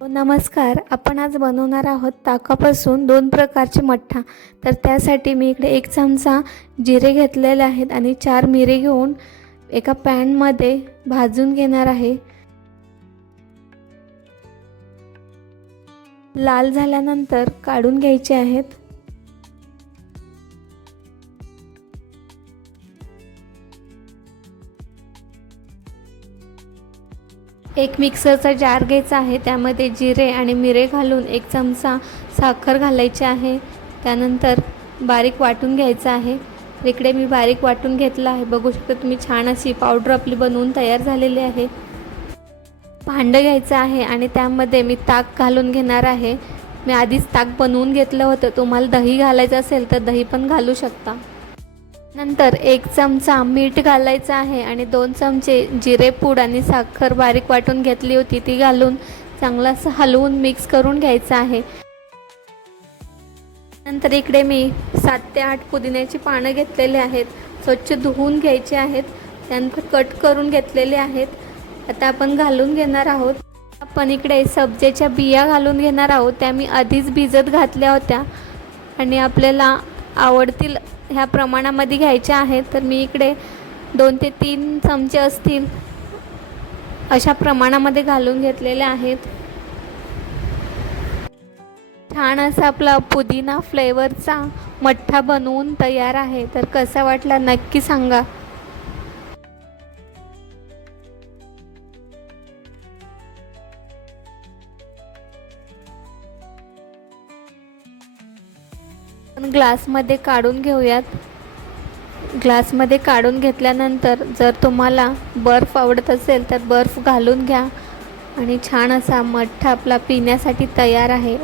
नमस्कार. आपण आज बनवणार आहोत ताकापासून दोन प्रकारचे मठ्ठा. तर त्यासाठी मी इकडे 1 चमचा जिरे घेतलेले आहेत आणि 4 मिरे घेऊन एका पॅनमध्ये भाजून घेणार आहे. लाल झाल्यानंतर काढून घ्यायचे आहेत. एक मिक्सरचा जार घ्यायचा आहे. त्यामध्ये जिरे आणि मिरे घालून 1 चमचा साखर घालायची आहे. त्यानंतर बारीक वाटून घ्यायचं आहे. इकडे मी बारीक वाटून घेतला आहे. बघू शकता तुम्ही, छान अशी पावडर आपली बनवून तयार झालेली आहे. भांडं घ्यायचं आहे आणि त्यामध्ये मी ताक घालून घेणार आहे. मी आधीच ताक बनवून घेतलं होतं. तुम्हाला दही घालायचं असेल तर दही पण घालू शकता. नंतर 1 चमचा मीठ घालायचं आहे आणि 2 चमचे जिरेपूड आणि साखर बारीक वाटून घेतली होती ती घालून चांगलं असं हलवून मिक्स करून घ्यायचं आहे. नंतर इकडे मी 7 ते 8 पुदिन्याची पानं घेतलेली आहेत. स्वच्छ धुवून घ्यायचे आहेत. त्यानंतर कट करून घेतलेले आहेत. आता आपण घालून घेणार आहोत. आपण इकडे सब्जेच्या बिया घालून घेणार आहोत. त्या मी आधीच भिजत घातल्या होत्या आणि आपल्याला आवडतील ह्या प्रमाणामध्ये घ्यायच्या आहेत. तर मी इकडे 2 ते 3 चमचे असतील अशा प्रमाणामध्ये घालून घेतलेले आहेत. छान असा आपला पुदिना फ्लेवरचा मठ्ठा बनवून तयार आहे. तर कसा वाटला नक्की सांगा. ग्लासमध्ये काढून घेऊयात. ग्लासमध्ये काढून घेतल्यानंतर जर तुम्हाला बर्फ आवडत असेल तर बर्फ घालून घ्या आणि छान असा मठ्ठा आपला पिण्यासाठी तयार आहे.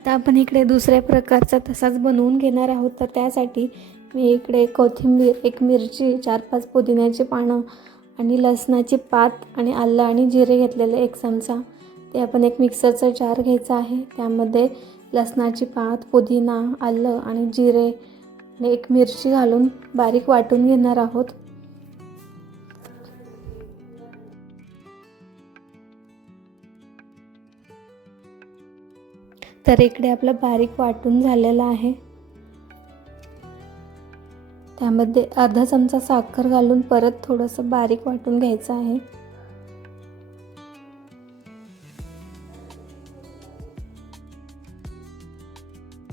आता आपण इकडे दुसऱ्या प्रकारचा तसाच बनवून घेणार आहोत. तर त्यासाठी मी इकडे कोथिंबीर, 1 मिरची, 4-5 पुदिन्याची पानं आणि लसणाची पात आणि आलं आणि जिरे घेतलेले 1 चमचा. ते आपण एक मिक्सरचा जार घ्यायचा आहे. त्यामध्ये लसणाची पात, पुदिना, आलं आणि जिरे आणि 1 मिरची घालून बारीक वाटून घेणार आहोत. तर इकडे आपलं बारीक वाटून झालेलं आहे. त्यामध्ये अर्धा चमचा साखर घालून परत थोडंसं बारीक वाटून घ्यायचं आहे.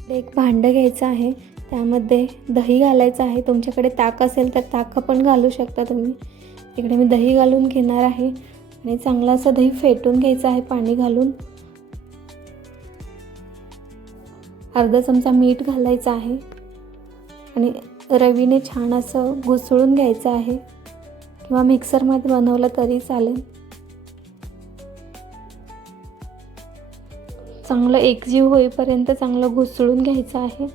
एक भांडं घ्यायचं आहे. त्यामध्ये दही घालायचं आहे. तुमच्याकडे ताक असेल तर ताक पण घालू शकता तुम्ही. इकडे मी दही घालून घेणार आहे आणि चांगलं असं दही फेटून घ्यायचं आहे पाणी घालून. अर्धा चमचा मीठ घालायचं आहे आणि रवीने छान असं घुसळून घ्यायचं आहे किंवा मिक्सरमध्ये बनवलं तरी चालेल. चांगलं एकजीव होईपर्यंत चांगलं घुसळून घ्यायचं आहे.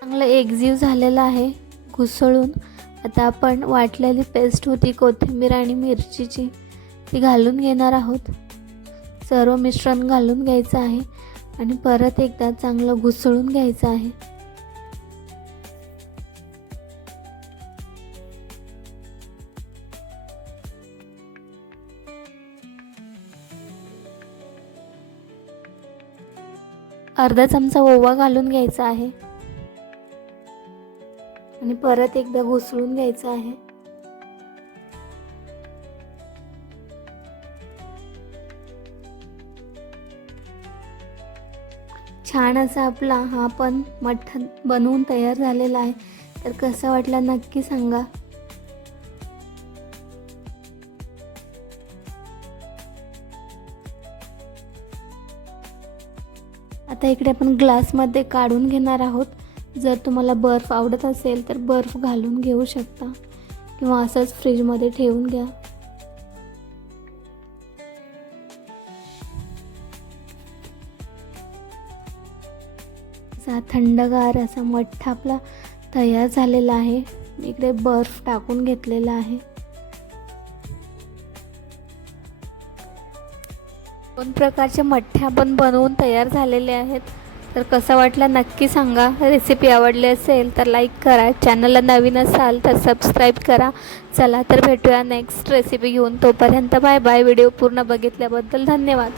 चांगलं एकजीव झालेलं आहे घुसळून. आता आपण वाटलेली पेस्ट होती कोथिंबीर आणि मिरचीची ती घालून घेणार आहोत. सर्व मिश्रण घालून घ्यायचं आहे आणि परत एकदा चांगलं घुसळून घ्यायचं आहे. अर्धा चमचा ओवा घालून घ्यायचा आहे आणि परत एकदा घुसळून घ्यायचं आहे. छान असा आपला हा पण मठ्ठा बनवून तयार झालेला आहे. तर कसा वाटला नक्की सांगा. आता इकडे आपण ग्लासमध्ये काढून घेणार आहोत. जर तुम्हाला बर्फ आवडत असेल तर बर्फ घालून घेऊ शकता किंवा असंच फ्रीजमध्ये ठेवून घ्या. असा थंडगार असा मठ्ठा आपला तयार झालेला आहे. इकडे बर्फ टाकून घेतलेला आहे. 2 प्रकारचे मठ्ठे आपण बनवून तयार झालेले आहेत. तर कसा वाटला नक्की सांगा. रेसिपी आवडली असेल तर लाईक करा. चॅनलला नवीन असाल तर सबस्क्राईब करा. चला तर भेटूया नेक्स्ट रेसिपी घेऊन. तोपर्यंत बाय बाय. व्हिडिओ पूर्ण बघितल्याबद्दल धन्यवाद.